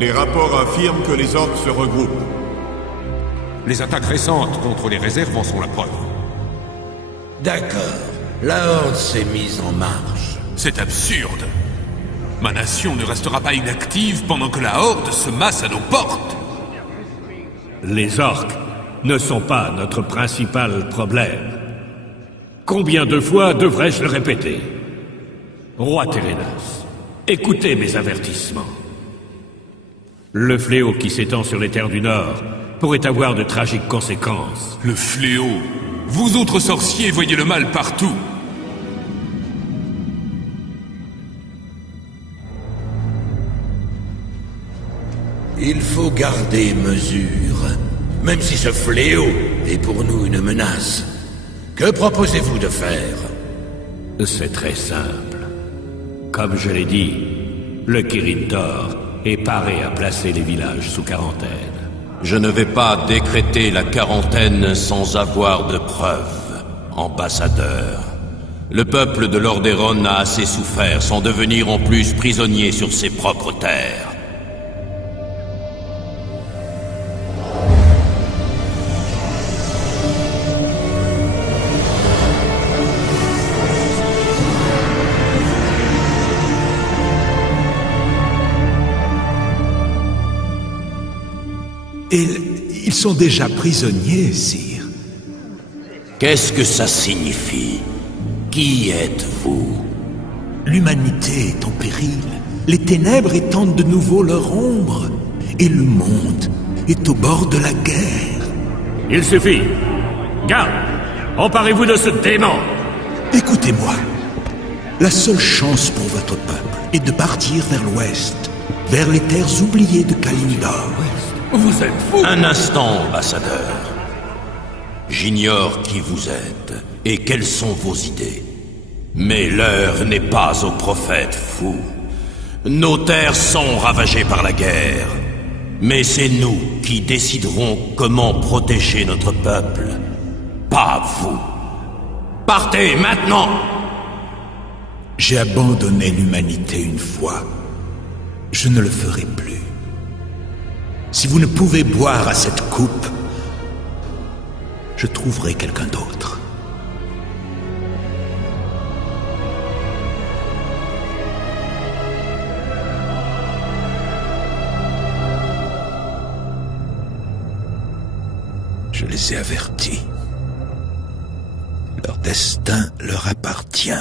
Les rapports affirment que les orques se regroupent. Les attaques récentes contre les réserves en sont la preuve. D'accord. La Horde s'est mise en marche. C'est absurde. Ma nation ne restera pas inactive pendant que la Horde se masse à nos portes. Les orques ne sont pas notre principal problème. Combien de fois devrais-je le répéter? Roi Térénas, écoutez mes avertissements. Le fléau qui s'étend sur les terres du Nord pourrait avoir de tragiques conséquences. Le fléau. Vous autres sorciers voyez le mal partout. Il faut garder mesure, même si ce fléau est pour nous une menace. Que proposez-vous de faire? C'est très simple. Comme je l'ai dit, le Kirin Tor est paré à placer les villages sous quarantaine. Je ne vais pas décréter la quarantaine sans avoir de preuves, ambassadeur. Le peuple de Lordaeron a assez souffert sans devenir en plus prisonnier sur ses propres terres. Ils sont déjà prisonniers, sire. Qu'est-ce que ça signifie? Qui êtes-vous? L'humanité est en péril. Les ténèbres étendent de nouveau leur ombre. Et le monde est au bord de la guerre. Il suffit. Garde! Emparez-vous de ce démon! Écoutez-moi. La seule chance pour votre peuple est de partir vers l'ouest, vers les terres oubliées de Kalimdor. Vous êtes fou! Un instant, ambassadeur. J'ignore qui vous êtes et quelles sont vos idées. Mais l'heure n'est pas aux prophètes fous. Nos terres sont ravagées par la guerre. Mais c'est nous qui déciderons comment protéger notre peuple. Pas vous. Partez maintenant! J'ai abandonné l'humanité une fois. Je ne le ferai plus. Si vous ne pouvez boire à cette coupe, je trouverai quelqu'un d'autre. Je les ai avertis. Leur destin leur appartient.